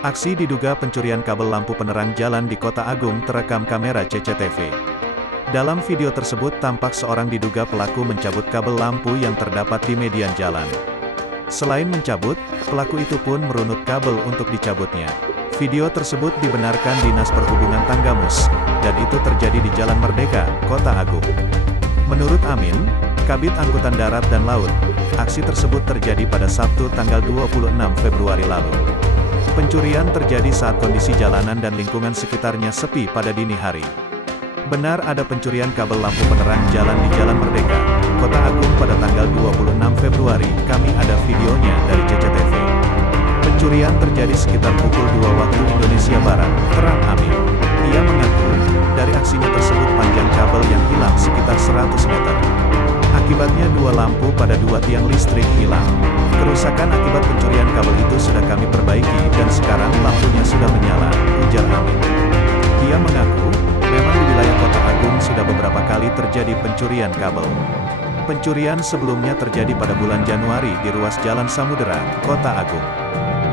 Aksi diduga pencurian kabel lampu penerang jalan di Kota Agung terekam kamera CCTV. Dalam video tersebut tampak seorang diduga pelaku mencabut kabel lampu yang terdapat di median jalan. Selain mencabut, pelaku itu pun merunut kabel untuk dicabutnya. Video tersebut dibenarkan Dinas Perhubungan Tanggamus, dan itu terjadi di Jalan Merdeka, Kota Agung. Menurut Amin, Kabid Angkutan Darat dan Laut, aksi tersebut terjadi pada Sabtu tanggal 26 Februari lalu. Pencurian terjadi saat kondisi jalanan dan lingkungan sekitarnya sepi pada dini hari. Benar ada pencurian kabel lampu penerang jalan di Jalan Merdeka, Kota Agung pada tanggal 26 Februari, kami ada videonya dari CCTV. Pencurian terjadi sekitar pukul 2 waktu Indonesia Barat, terang Amin. Ia mengaku, dari aksinya tersebut panjang kabel yang hilang sekitar 100 meter. Akibatnya dua lampu pada dua tiang listrik hilang. Kerusakan akibat pencurian kabel itu sudah kami perbaiki dan sekarang lampunya sudah menyala, ujar Amin. Ia mengaku, memang di wilayah Kota Agung sudah beberapa kali terjadi pencurian kabel. Pencurian sebelumnya terjadi pada bulan Januari di ruas Jalan Samudera, Kota Agung.